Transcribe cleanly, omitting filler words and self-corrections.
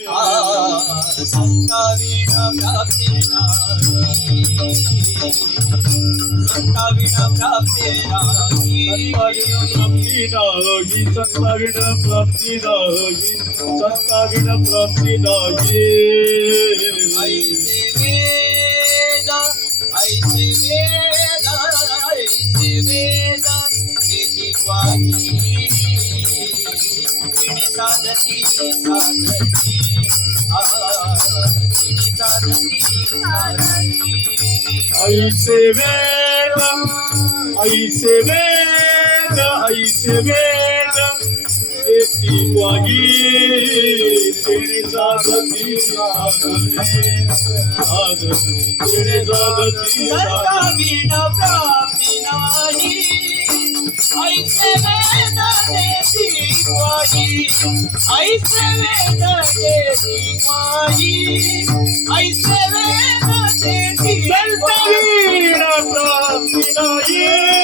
संता विना प्राप्ती नाही, संता विना प्राप्ती नाही, संता विना प्राप्ती नाही, संता विना प्राप्ती नाही. ऐसे वेद, ऐसे वेद, ऐसे वेद तेथे ग्वाही, तिने साधती साधती, तिने साधती साधती. ऐसे वेद, ऐसे वेद, ऐसे वेद एती ग्वाही, तिने साधती साधती, तिने साधती संता विना प्राप्ती नाही, ऐसे वेद देती ग्वाही, ऐसे वेद देती ग्वाही, ऐसे वेद देती संता ग्वाही. विना प्राप्ती नाही.